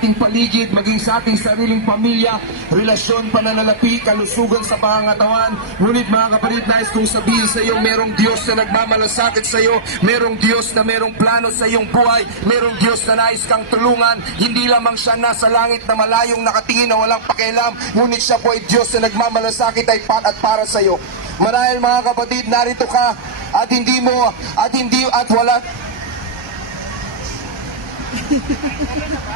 ating paligid, maging sa ating sariling pamilya, relasyon, pananalapi, kalusugan sa pangangatawan. Ngunit mga kapatid, nais kong sabihin sa iyo, merong Diyos na nagmamalasakit sa iyo, merong Diyos na merong plano sa iyong buhay, merong Diyos na nais kang tulungan. Hindi lamang siya nasa langit na malayong nakatingin na walang pakialam, ngunit siya po ay Diyos na nagmamalasakit at para sa iyo. Marahil mga kapatid, narito ka at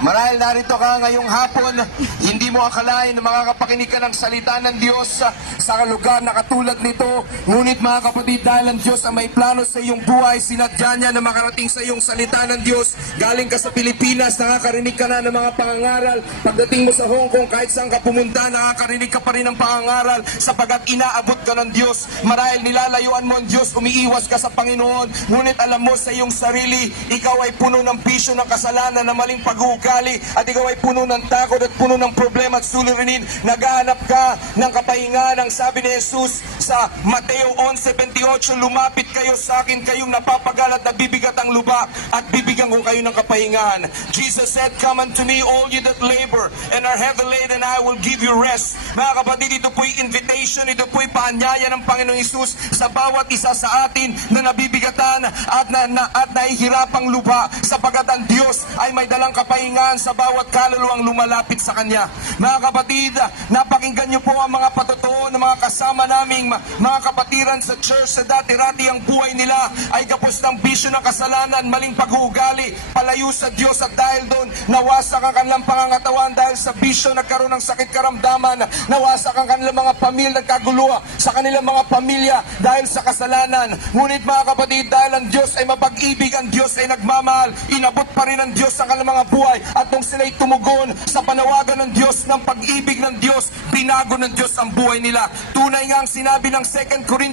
marahil narito ka ngayong hapon, hindi mo akalain na makakapakinig ka ng salita ng Diyos sa lugar na katulad nito. Ngunit mga kapatid, dahil ang Diyos ang may plano sa iyong buhay, sinadya niya na makarating sa iyong salita ng Diyos. Galing ka sa Pilipinas, nakakarinig ka na ng mga pangangaral. Pagdating mo sa Hong Kong, kahit saan ka pumunta, nakakarinig ka pa rin ng pangangaral sapagkat inaabot ka ng Diyos. Marahil nilalayuan mo ang Diyos, umiiwas ka sa Panginoon, ngunit alam mo sa iyong sarili, ikaw ay puno ng bisyo ng kasalanan na maling pag-uugali, at ikaw ay puno ng takot at puno ng problema at suliranin. Naghahanap ka ng kapahingahan. Ang sabi ni Jesus sa Mateo 11:28, lumapit kayo sa akin, kayong napapagal at nabibigat ang lupa, at bibigyan ko kayo ng kapahingahan. Jesus said, come unto me all you that labor and are heavy laden, and I will give you rest. Mga kapatid, ito po'y invitation, ito po'y paanyaya ng Panginoong Jesus sa bawat isa sa atin na nabibigatan at nahihirapang lupa, sapagat ang Diyos ay may dalang kapahingahan sa bawat kaluluwang lumalapit sa Kanya. Mga kapatid, napakinggan niyo po ang mga patotoo ng mga kasama naming mga kapatiran sa church sa dati-rati. Ang buhay nila ay kapos ng bisyo ng kasalanan, maling pag-uugali, palayo sa Diyos, at dahil doon nawasak ang kanilang pangangatawan dahil sa bisyo, nagkaroon ng sakit karamdaman, nawasak ang kanilang mga pamilya, nagkaguluha sa kanilang mga pamilya dahil sa kasalanan. Ngunit mga kapatid, dahil ang Diyos ay mapag-ibig, ang Diyos ay nagmamahal, inabot pa rin ang Diyos ang kanilang mga buhay, at nung sila'y tumugon sa panawagan ng Diyos, ng pag-ibig ng Diyos, binago ng Diyos ang buhay nila. Tunay nga ang sinabi ng 2 Corinthians